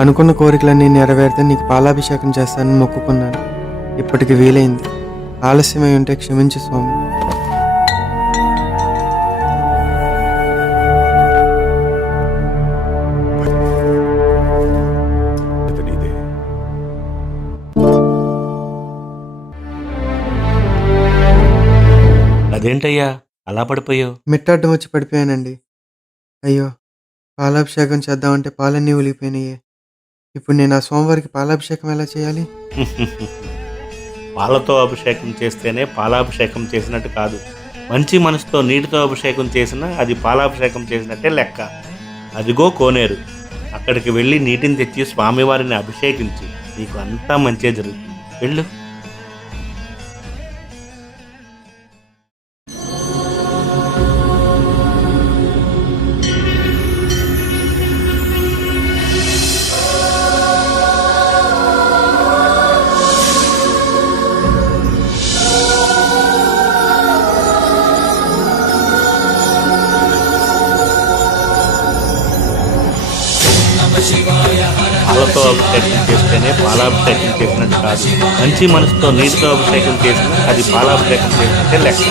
అనుకున్న కోరికలన్నీ నెరవేరితే నీకు పాలాభిషేకం చేస్తానని మొక్కుకున్నాను. ఇప్పటికి వీలైంది. ఆలస్యమై ఉంటే క్షమించు స్వామి. అతనిదే. అదేంటయ్యా అలా పడిపోయావు? మిట్టాడ్డం వచ్చి పడిపోయానండి. అయ్యో, పాలాభిషేకం చేద్దామంటే పాలన్నీ ఒలిగిపోయినాయే. ఇప్పుడు నేను ఆ స్వామివారికి పాలాభిషేకం ఎలా చేయాలి? పాలతో అభిషేకం చేస్తేనే పాలాభిషేకం చేసినట్టు కాదు. మంచి మనసుతో నీటితో అభిషేకం చేసినా అది పాలాభిషేకం చేసినట్టే లెక్క. అదిగో కోనేరు. అక్కడికి వెళ్ళి నీటిని తెచ్చి స్వామివారిని అభిషేకించి నీకు అంతా మంచే జరుగుతుంది. వెళ్ళు. పాలతో అభిషేకం చేస్తేనే పాలాభిషేకం చేసినట్టు కాదు. మంచి మనసుతో నీటితో అభిషేకం చేసినా అది పాలాభిషేకం చేసినట్టే లెక్క.